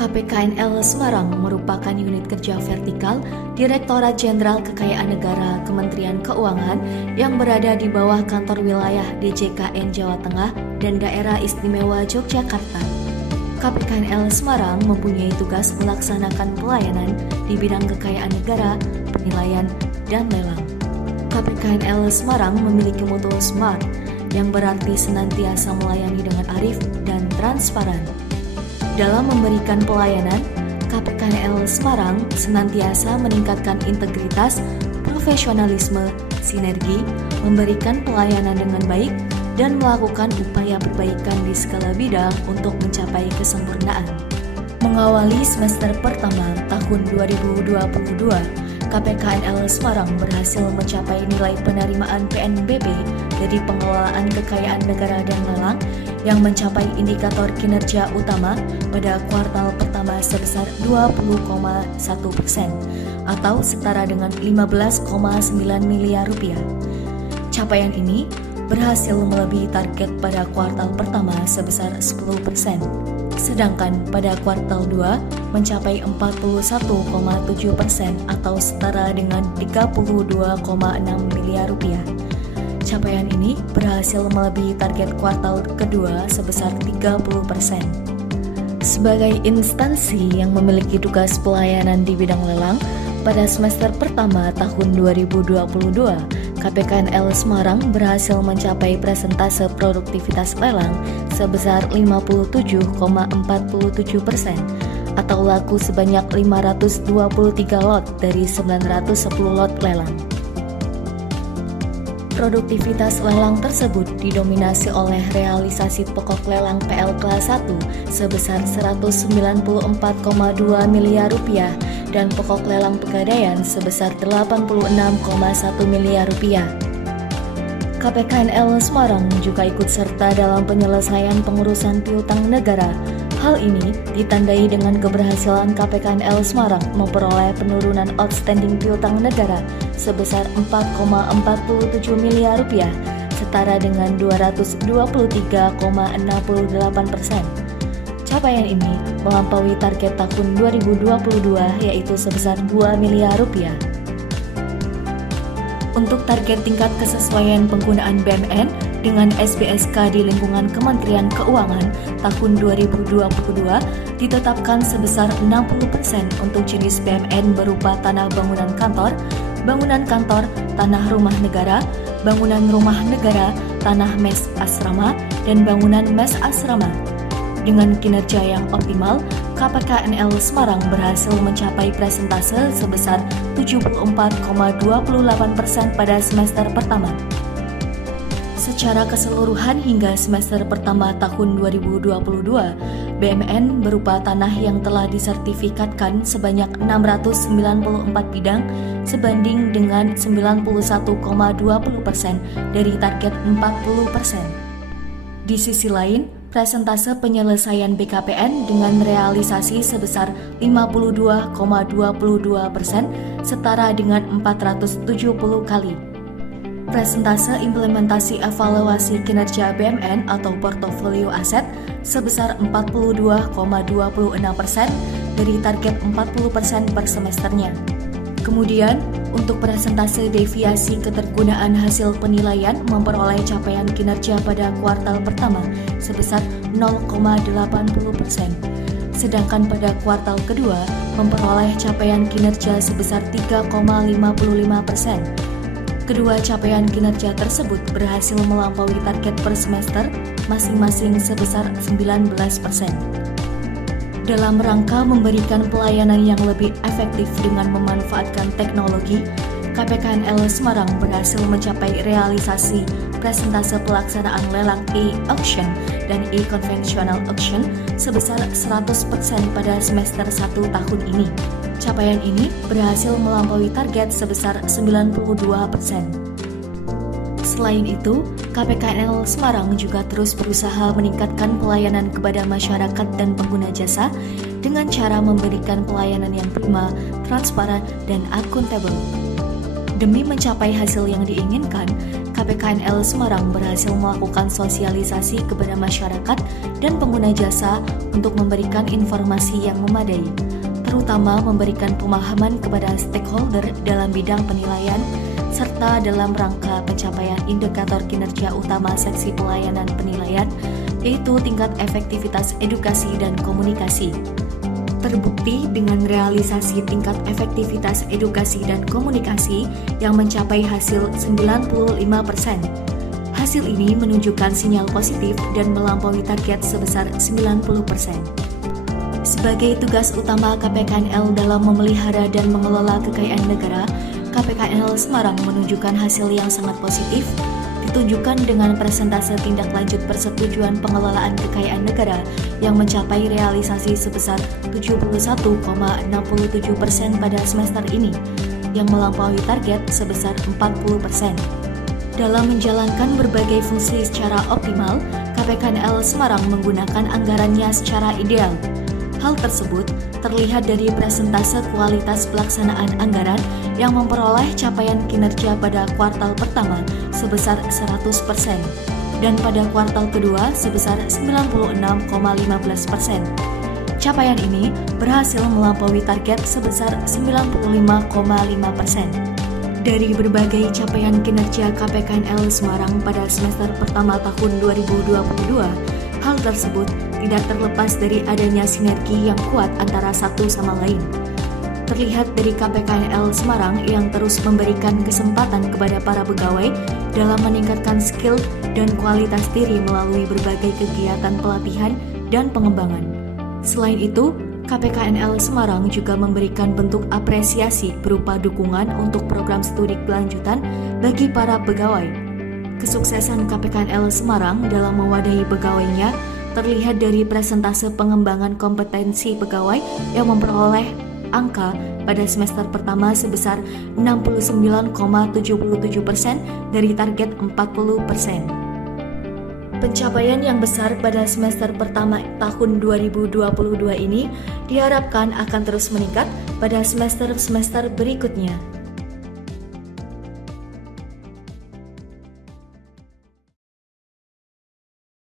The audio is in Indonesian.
KPKNL Semarang merupakan unit kerja vertikal Direktorat Jenderal Kekayaan Negara Kementerian Keuangan yang berada di bawah kantor wilayah DJKN Jawa Tengah dan Daerah Istimewa Yogyakarta. KPKNL Semarang mempunyai tugas melaksanakan pelayanan di bidang kekayaan negara, penilaian, dan lelang. KPKNL Semarang memiliki moto SMART yang berarti senantiasa melayani dengan arif dan transparan. Dalam memberikan pelayanan, KPKNL Semarang senantiasa meningkatkan integritas, profesionalisme, sinergi, memberikan pelayanan dengan baik, dan melakukan upaya perbaikan di segala bidang untuk mencapai kesempurnaan. Mengawali semester pertama tahun 2022, KPKNL Semarang berhasil mencapai nilai penerimaan PNBP dari pengelolaan kekayaan negara dan lelang yang mencapai indikator kinerja utama pada kuartal pertama sebesar 20,1% atau setara dengan 15,9 miliar rupiah. Capaian ini berhasil melebihi target pada kuartal pertama sebesar 10%, sedangkan pada kuartal 2 mencapai 41,7% atau setara dengan 32,6 miliar rupiah. Capaian ini berhasil melebihi target kuartal kedua sebesar 30%. Sebagai instansi yang memiliki tugas pelayanan di bidang lelang, pada semester pertama tahun 2022, KPKNL Semarang berhasil mencapai persentase produktivitas lelang sebesar 57,47% atau laku sebanyak 523 lot dari 910 lot lelang. Produktivitas lelang tersebut didominasi oleh realisasi pokok lelang PL kelas 1 sebesar 194,2 miliar rupiah dan pokok lelang pegadaian sebesar 86,1 miliar rupiah. KPKNL Semarang juga ikut serta dalam penyelesaian pengurusan piutang negara. Hal ini ditandai dengan keberhasilan KPKNL Semarang memperoleh penurunan outstanding piutang negara sebesar 4,47 miliar rupiah, setara dengan 223,68%. Capaian ini melampaui target tahun 2022 yaitu sebesar 2 miliar rupiah. Untuk target tingkat kesesuaian penggunaan BMN dengan SBSK di lingkungan Kementerian Keuangan tahun 2022 ditetapkan sebesar 60% untuk jenis BMN berupa tanah bangunan kantor, tanah rumah negara, bangunan rumah negara, tanah mes asrama, dan bangunan mes asrama. Dengan kinerja yang optimal, KPKNL Semarang berhasil mencapai persentase sebesar 74,28% pada semester pertama. Secara keseluruhan hingga semester pertama tahun 2022, BMN berupa tanah yang telah disertifikatkan sebanyak 694 bidang sebanding dengan 91,20% dari target 40%. Di sisi lain, persentase penyelesaian BKPN dengan realisasi sebesar 52,22% setara dengan 470 kali. Persentase implementasi evaluasi kinerja BMN atau portofolio aset sebesar 42,26% dari target 40% per semesternya. Kemudian, untuk persentase deviasi ketergunaan hasil penilaian memperoleh capaian kinerja pada kuartal pertama sebesar 0,80%, sedangkan pada kuartal kedua memperoleh capaian kinerja sebesar 3,55%. Kedua capaian kinerja tersebut berhasil melampaui target per semester masing-masing sebesar 19%. Dalam rangka memberikan pelayanan yang lebih efektif dengan memanfaatkan teknologi, KPKNL Semarang berhasil mencapai realisasi persentase pelaksanaan lelang e-auction dan e-conventional auction sebesar 100% pada semester 1 tahun ini. Capaian ini berhasil melampaui target sebesar 92%. Selain itu, KPKNL Semarang juga terus berusaha meningkatkan pelayanan kepada masyarakat dan pengguna jasa dengan cara memberikan pelayanan yang prima, transparan, dan akuntabel. Demi mencapai hasil yang diinginkan, KPKNL KPKNL Semarang berhasil melakukan sosialisasi kepada masyarakat dan pengguna jasa untuk memberikan informasi yang memadai, terutama memberikan pemahaman kepada stakeholder dalam bidang penilaian, serta dalam rangka pencapaian indikator kinerja utama seksi pelayanan penilaian, yaitu tingkat efektivitas edukasi dan komunikasi. Terbukti dengan realisasi tingkat efektivitas edukasi dan komunikasi yang mencapai hasil 95%. Hasil ini menunjukkan sinyal positif dan melampaui target sebesar 90%. Sebagai tugas utama KPKNL dalam memelihara dan mengelola kekayaan negara, KPKNL Semarang menunjukkan hasil yang sangat positif, ditunjukkan dengan persentase tindak lanjut persetujuan pengelolaan kekayaan negara yang mencapai realisasi sebesar 71,67% pada semester ini, yang melampaui target sebesar 40%. Dalam menjalankan berbagai fungsi secara optimal, KPKNL Semarang menggunakan anggarannya secara ideal. Hal tersebut terlihat dari persentase kualitas pelaksanaan anggaran yang memperoleh capaian kinerja pada kuartal pertama sebesar 100% dan pada kuartal kedua sebesar 96,15%. Capaian ini berhasil melampaui target sebesar 95,5%. Dari berbagai capaian kinerja KPKNL Semarang pada semester pertama tahun 2022, hal tersebut tidak terlepas dari adanya sinergi yang kuat antara satu sama lain. Terlihat dari KPKNL Semarang yang terus memberikan kesempatan kepada para pegawai dalam meningkatkan skill dan kualitas diri melalui berbagai kegiatan pelatihan dan pengembangan. Selain itu, KPKNL Semarang juga memberikan bentuk apresiasi berupa dukungan untuk program studi kelanjutan bagi para pegawai. Kesuksesan KPKNL Semarang dalam mewadahi pegawainya terlihat dari persentase pengembangan kompetensi pegawai yang memperoleh angka pada semester pertama sebesar 69,77% dari target 40%. Pencapaian yang besar pada semester pertama tahun 2022 ini diharapkan akan terus meningkat pada semester-semester berikutnya.